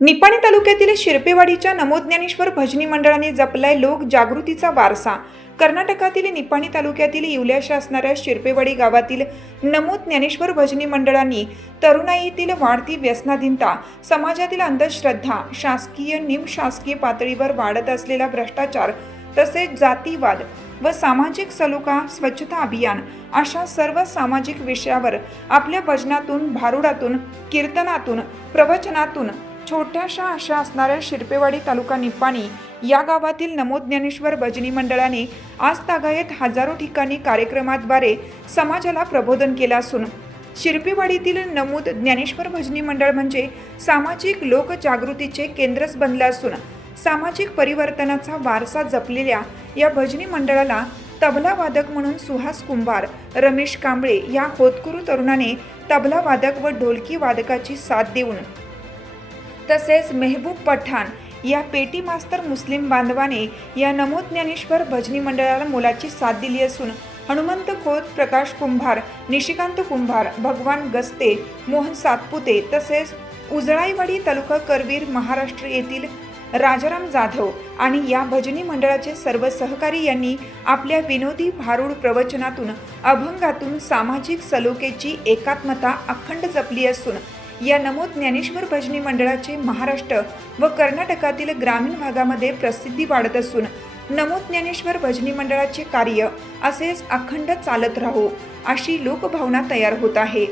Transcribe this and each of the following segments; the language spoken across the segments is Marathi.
निपाणी तालुक्यातील शिरपेवाडीच्या नमोज्ञानेश्वर भजनी मंडळाने जपलाय लोक जागृतीचा वारसा. कर्नाटकातील निपाणी तालुक्यातील येवल्याशा असणाऱ्या शिरपेवाडी गावातील नमो ज्ञानेश्वर भजनी मंडळांनी तरुणाईतील वाढती व्यसनाधीनता समाजातील अंधश्रद्धा शासकीय निमशासकीय पातळीवर वाढत असलेला भ्रष्टाचार तसेच जातीवाद व सामाजिक सलोखा स्वच्छता अभियान अशा सर्व सामाजिक विषयावर आपल्या भजनातून भारुडातून कीर्तनातून प्रवचनातून छोट्याशा अशा असणाऱ्या शिरपेवाडी तालुका निपाणी या गावातील नमोद ज्ञानेश्वर भजनी मंडळाने आज तागायत हजारो ठिकाणी कार्यक्रमाद्वारे समाजाला प्रबोधन केलं असून शिरपेवाडीतील नमूद ज्ञानेश्वर भजनी मंडळ म्हणजे सामाजिक लोकजागृतीचे केंद्रच बनलं असून सामाजिक परिवर्तनाचा वारसा जपलेल्या या भजनी मंडळाला तबला वादक म्हणून सुहास कुंभार रमेश कांबळे या होतकुरू तरुणाने तबला वादक व ढोलकी वादकाची साथ देऊन तसेच मेहबूब पठाण या पेटी मास्तर मुस्लिम बांधवाने या नमोद ज्ञानेश्वर भजनी मंडळाला मोलाची साथ दिली असून हनुमंत खोत प्रकाश कुंभार निशिकांत कुंभार भगवान गस्ते मोहन सातपुते तसेच उजळाईवाडी तालुका करवीर महाराष्ट्र येथील राजाराम जाधव आणि या भजनी मंडळाचे सर्व सहकारी यांनी आपल्या विनोदी भारूड प्रवचनातून अभंगातून सामाजिक सलोकेची एकात्मता अखंड जपली असून या नमोद ज्ञानेश्वर भजनी मंडळाचे महाराष्ट्र व कर्नाटकातील ग्रामीण भागामध्ये प्रसिद्धी वाढत असून नमोद ज्ञानेश्वर भजनी मंडळाचे कार्य असेच अखंड चालत राहो अशी लोकभावना तयार होत आहे.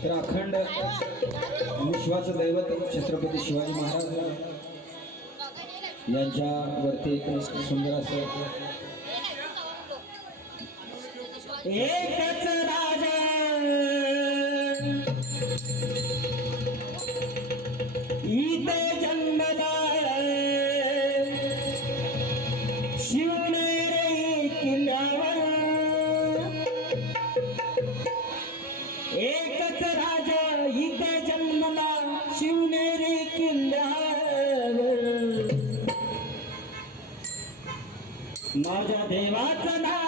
तर अखंड विश्वाचं दैवत छत्रपती शिवाजी महाराज यांच्यावरती एक सुंदर असं. इथे जन्मला शिवनेरी किल्ल्यावर. माझ्या देवाचं नाव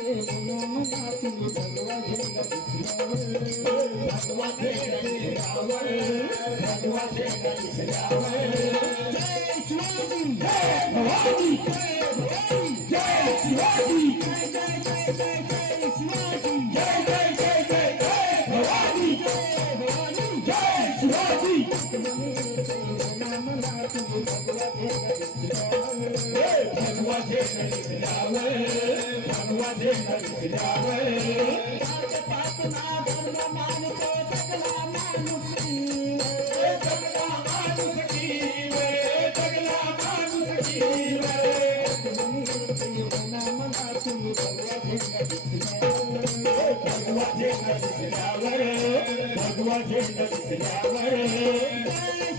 Hey, Bhagwan Jai Jai Jai Jai Shri Ram,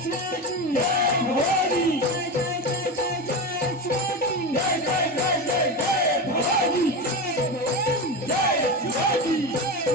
Jai Hari.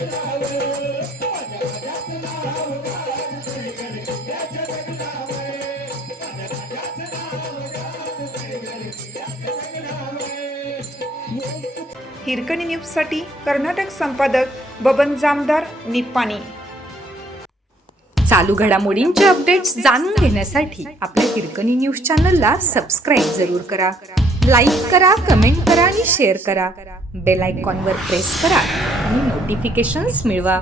Hirkani न्यूजसाठी कर्नाटक संपादक बबन जामदार निप्पाणी. चालू घडामोडींचे अपडेट्स जाणून घेण्यासाठी आपल्या हिरकणी न्यूज चॅनलला सबस्क्राईब जरूर करा. लाईक करा कमेंट करा आणि शेअर करा. बेल आयकॉनवर प्रेस करा. नोटिफिकेशन्स मिळवा.